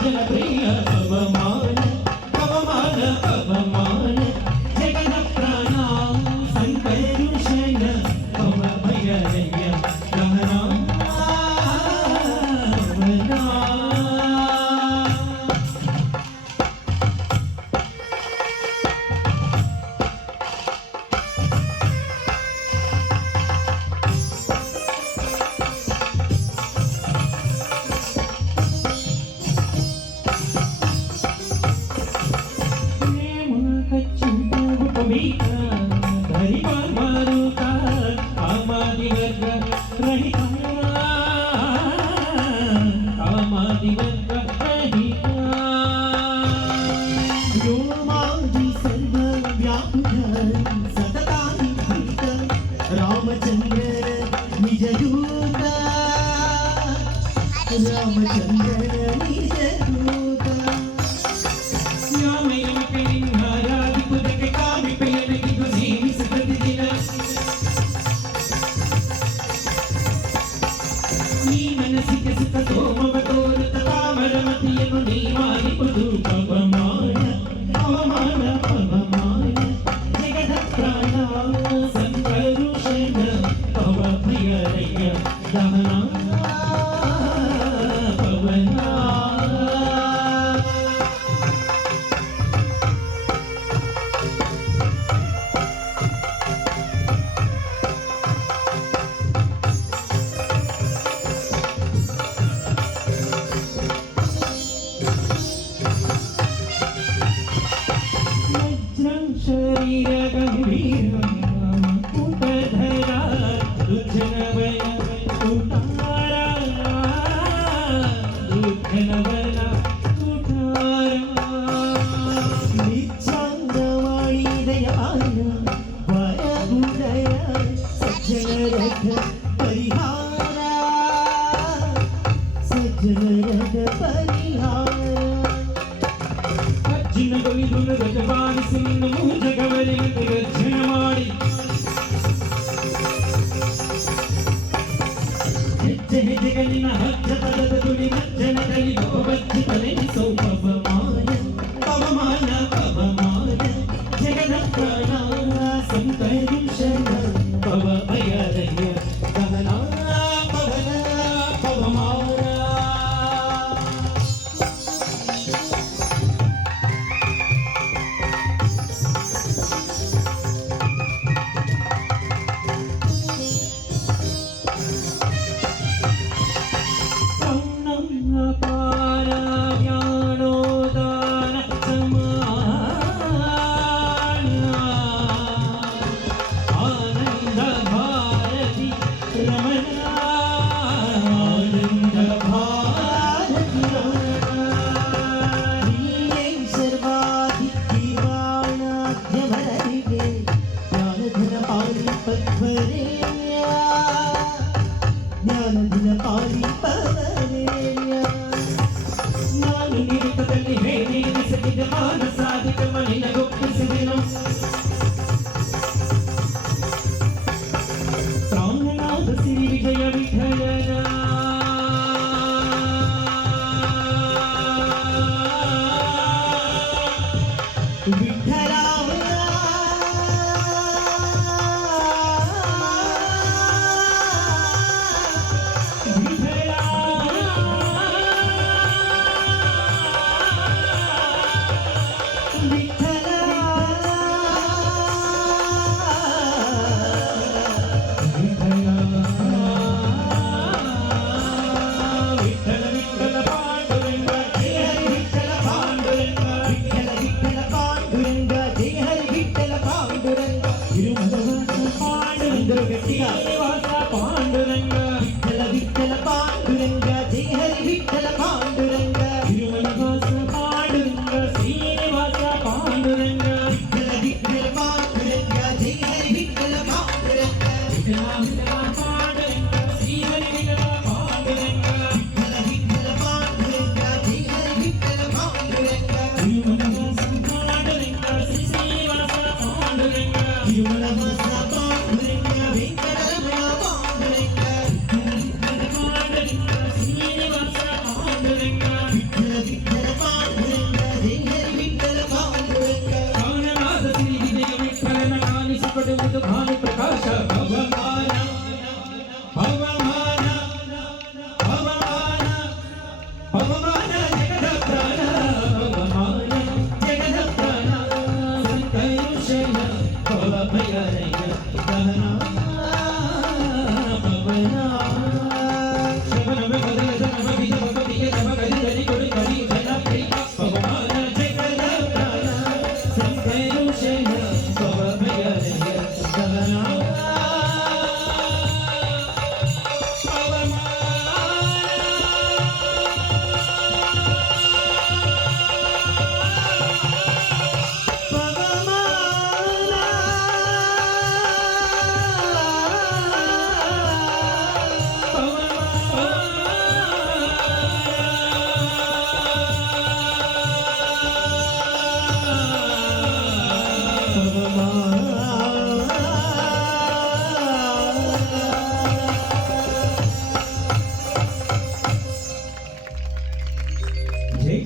ಜನಪ್ರಿಯ ಪವಮಾನ ಪವಮಾನ ಪವಮಾನ ಜಗದ ಪ್ರಾಣ ಸಂಕರುಷಣ ಪವ ಭಯರಯ್ಯ ಗಹನ धरी मारुता आमादिवर्ग रहिता आमादिवर्ग रहिता व्योमादि सर्व व्यापक सततानि भक्त रामचंद्र निजदूत रामचंद्र निजदूत ನೀ ಮನಸ್ಸಿಗೆ ಸುಖ ಸೋಮವ ತೋರುತ್ತ ತಾಮರಮತಿಯನ್ನು ನೀ ಮಾಡಿಪುದು ಪವಮಾನ ಪವಮಾನ ಪವಮಾನ ಜಗದ ಪ್ರಾಣ ಸಂಕರುಷಣ ಪವ ಪ್ರಿಯರಯ್ಯ ದಹನ ಪವನ शरीर गंभीर कुटधरा दुर्जनवय कुटारा दुर्जनवय कुटारा निच्छांदवाणी दयाल वरदुदय सज्जन रथ परिहारा सज्जन रथ परिहारा ಜಿನಗೊಲಿದುನ ಗಜಪಾಲಿಸಿ ನಿನ್ನ ಮೂಜಗವಲಿಗೆ ಗರ್ಜನ ಮಾಡಿ ಹೆಜ್ಜೆ ಹೆಜ್ಜೆಗೆ ನಿನ್ನ ಹಜ್ಜ ಪದದ ತುಳಿ ಮಜ್ಜನದಲ್ಲಿ ಗೋವಜ್ಜಿತಲೆನಿಸೋ ಪವಮಾನ ಪವಮಾನ ಪವಮಾನ ಜಗದ ಪ್ರಾಣ ಸಂಕರುಷಣ ಪವ ಭಯರಯ್ಯ ಗಹನ ಪವನ ಪವಮಾನ ಜ್ಞಾನದಿನ ಪಾಲಿ ಪವನೇಯ ನಾನು ನಿರುತದಲ್ಲಿ ಹೇಳಿ ಎನಿಸಲಿದ ಮಾನಸಾಧಿಕ ಮನಿನ ಗೊಪ್ಪಿಸಿದೆನು ಪ್ರಾಣನಾದ ಸಿರಿ ವಿಜಯ ವಿಠಲನ ವಿಠಲ ವಿಠಲ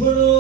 ಇವಳು